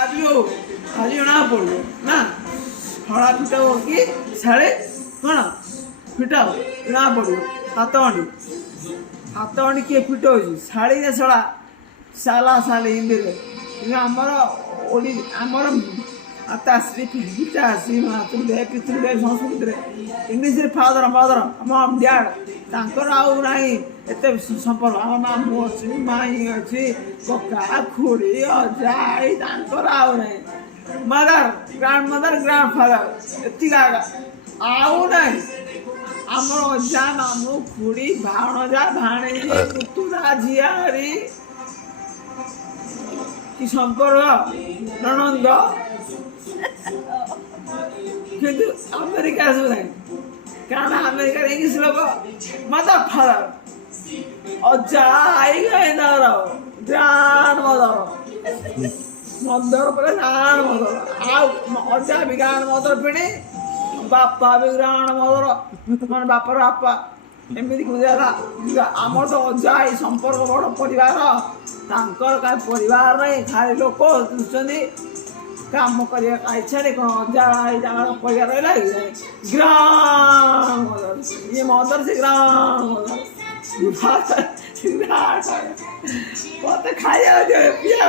ଆଜି ଜଣା ପଡ଼ିବ ନା ହଳା ଫିଟାବ କି ଶାଢ଼ୀ କ'ଣ ଫିଟାବ ଜଣା ପଡ଼ିବ। ହାତ ଅଣ୍ଡି କିଏ ଫିଟଉଛି ଶାଢ଼ୀରେ ଶଳା ସାଲା ଶାଢ଼ୀ ହିନ୍ଦୀରେ କିନ୍ତୁ ଆମର ତା ସ୍ତ୍ରୀ ପିତାଶ୍ରୀ ପିତୃଦେବ ସଂସ୍କୃତିରେ ଇଂଲିଶରେ ଫାଦର ମଦର ଆମ ଡ୍ୟାଡ଼ ତାଙ୍କର ଆଉ ନାହିଁ ଏତେ ସମ୍ପର୍କ। ଆମ ମାମୁଁ ଅଛି ମାଇଁ ଅଛି କକା ଖୁଡ଼ି ଅଜା ଆଈ ତାଙ୍କର ଆଉ ନାହିଁ। ମଦର ଗ୍ରାଣ୍ଡ ଫାଦର ଏତିକି ଆଉ ନାହିଁ। ଆମର ଅଜା ମାମୁଁ ଖୁଡ଼ି ଭାଣଜା ଭାଣେଜୀ ପୁତୁରା ଝିଆରୀ କି ସମ୍ପର୍କ ନଣନ୍ଦ କିନ୍ତୁ ଆମେରିକାରେ ସବୁ ନାହିଁ କାରଣ ଆମେରିକାରେ ଇଂଲିଶ ଲୋକ ମଦର ଫାଦର ଅଜା ଆଈ ତାଙ୍କର ଗ୍ରାଣ୍ଡ ମଦର ପରେ ଗ୍ରାଣ୍ଡ ମଦର ଆଉ ଅଜା ବି ଗ୍ରାଣ୍ଡ ମଦର ପିଣି ବାପା ବି ଗ୍ରାଣ୍ଡ ମଦର ମାନେ ବାପର ବାପା ଏମିତି ବୁଝାଲା। ଆମର ତ ଅଜା ଏଇ ସମ୍ପର୍କ ବଡ଼ ପରିବାର ତାଙ୍କର କାହା ପରିବାର ନାହିଁ ଖାଲି ଲୋକ ବୁଝୁଛନ୍ତି କାମ କରିବା ଇଚ୍ଛାରେ କ'ଣ ଅଜା ଏଇ ତାଙ୍କର ପରିବାର ରହିଲା କି ଗ୍ରାଣ୍ଡ ମଦର ଇଏ ମଦର ସେ ଗ୍ରାଣ୍ଡ ମଦର ମତେ ଖାଇବାକୁ ପିଇବା